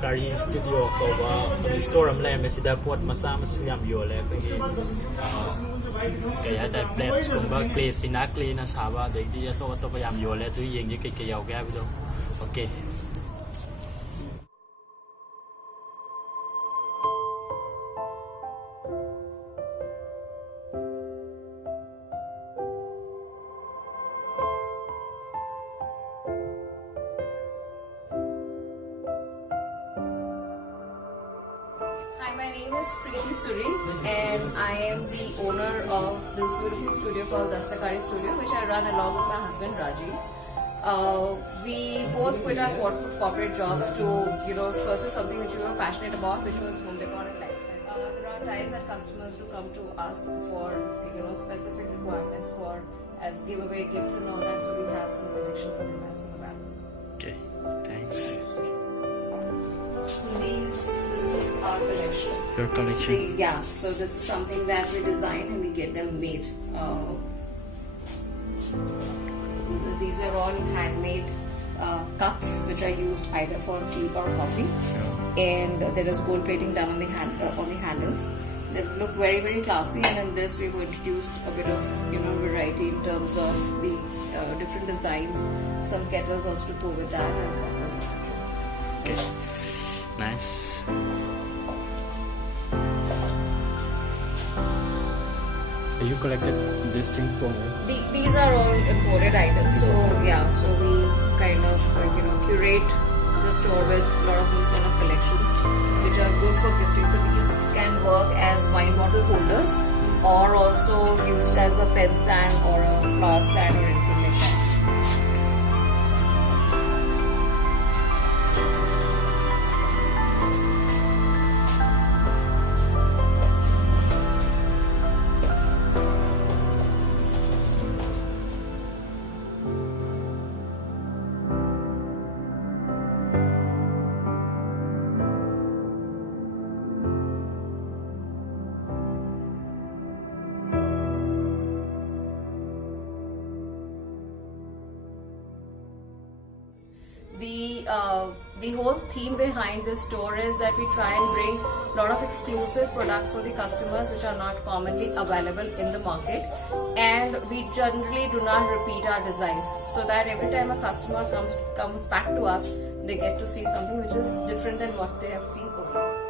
Dastakaari Studio ကိုပါဒီ store မှာလည်း Mesida port မှာစာမစရမ်ယောလဲကိုကြီးကရတဲ့ plans ကိုဘာ place နာကလေးနာစာပါဒီတော့ပယမ်ယောလဲသူရင်ကြီးကရောက်ခဲ့ပြီတော့ okay. Hi, my name is Preeti Suri and I am the owner of this beautiful studio called Dastakaari Studio, which I run along with my husband Rajiv. We both quit our corporate jobs to, pursue something which we were passionate about, which was home decor and lifestyle. There are times that customers do come to us for, specific requirements for as giveaway gifts and all that, so we have some collection for them as well. Okay, thanks. So this is our collection. Your collection? So this is something that we design and we get them made. These are all handmade cups which are used either for tea or coffee. And there is gold plating done on the handles. They look very, very classy, and in this we have introduced a bit of variety in terms of the different designs. Some kettles also to go with that, and saucers, etc. Okay. Nice. You collected this thing for me? These are all imported items, so we kind of curate the store with a lot of these kind of collections which are good for gifting. So these can work as wine bottle holders or also used as a pen stand or a flower stand or anything like that. The whole theme behind this store is that we try and bring a lot of exclusive products for the customers which are not commonly available in the market, and we generally do not repeat our designs, so that every time a customer comes back to us, they get to see something which is different than what they have seen earlier.